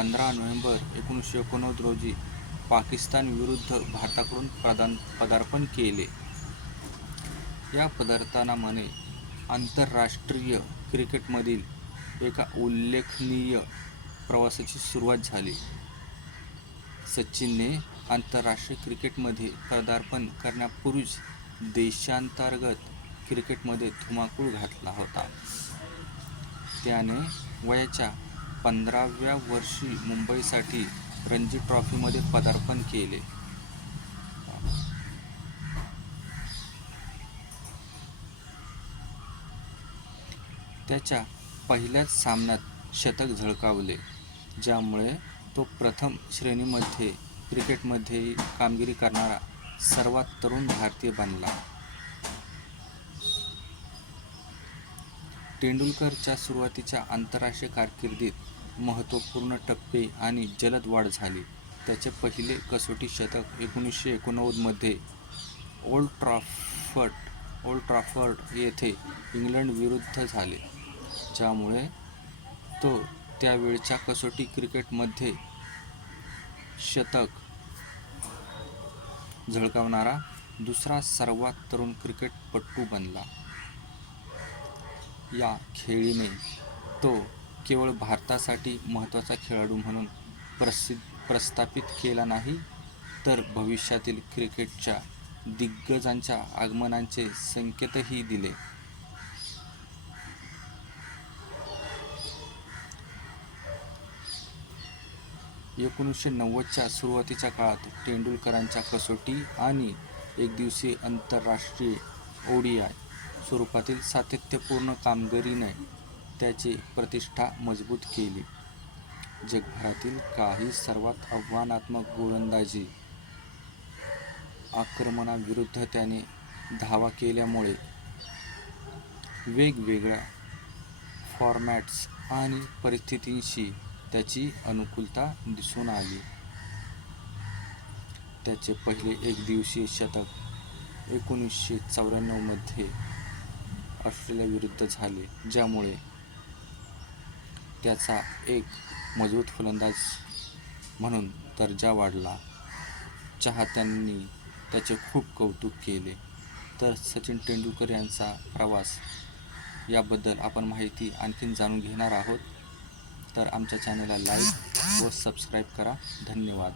15 November 1989 रोजी पाकिस्तान विरुद्ध भारताकडून पदार्पण केले. या पदार्पणामुळे आंतरराष्ट्रीय क्रिकेटमधील एका उल्लेखनीय प्रवासाची सुरुवात झाली. सचिनने आंतरराष्ट्रीय क्रिकेटमध्ये पदार्पण करण्यापूर्वीच देशांतर्गत क्रिकेटमध्ये धुमाकूळ घातला होता. त्याने वयाच्या 15व्या वर्षी मुंबईसाठी रणजी ट्रॉफीमध्ये पदार्पण केले. त्याच्या पहिल्याच सामन्यात शतक झळकावले, ज्यामुळे तो प्रथम श्रेणीमध्ये क्रिकेटमध्ये कामगिरी करणारा सर्वात तरुण भारतीय बनला. तेंडुलकरच्या सुरुवातीच्या आंतरराष्ट्रीय कारकिर्दीत महत्त्वपूर्ण टप्पे आणि जलद वाढ झाली. त्याचे पहिले कसोटी शतक 1989 मध्ये ओल्ड ट्रॅफर्ड येथे इंग्लंड विरुद्ध झाले, ज्यामुळे तो त्यावेळच्या कसोटी क्रिकेटमध्ये शतक झळकावणारा दुसरा सर्वात तरुण क्रिकेटपटू बनला. या खेळीने तो केवळ भारतासाठी महत्त्वाचा खेळाडू म्हणून प्रस्थापित केला नाही, तर भविष्यातील क्रिकेटच्या दिग्गजांच्या आगमनाचे संकेतही दिले. 1990च्या सुरुवातीच्या काळात तेंडुलकरांच्या कसोटी आणि एकदिवसीय आंतरराष्ट्रीय ODI स्वरूपातील सातत्यपूर्ण कामगिरीने त्याची प्रतिष्ठा मजबूत केली. जगभरातील काही सर्वात आव्हानात्मक गोलंदाजी आक्रमणाविरुद्ध त्याने धावा केल्यामुळे वेगवेगळ्या फॉर्मॅट्स आणि परिस्थितींशी त्याची अनुकूलता दिसून आली. त्याचे पहिले एकदिवसीय शतक 1994 मध्ये ऑस्ट्रेलियाविरुद्ध झाले, ज्यामुळे त्याचा एक मजबूत फलंदाज म्हणून दर्जा वाढला. चाहत्यांनी त्याचे खूप कौतुक केले. तर सचिन तेंडुलकर यांचा प्रवास याबद्दल आपण माहिती आणखीन जाणून घेणार आहोत. तर आमच्या चॅनलला लाईक व सबस्क्राईब करा. धन्यवाद.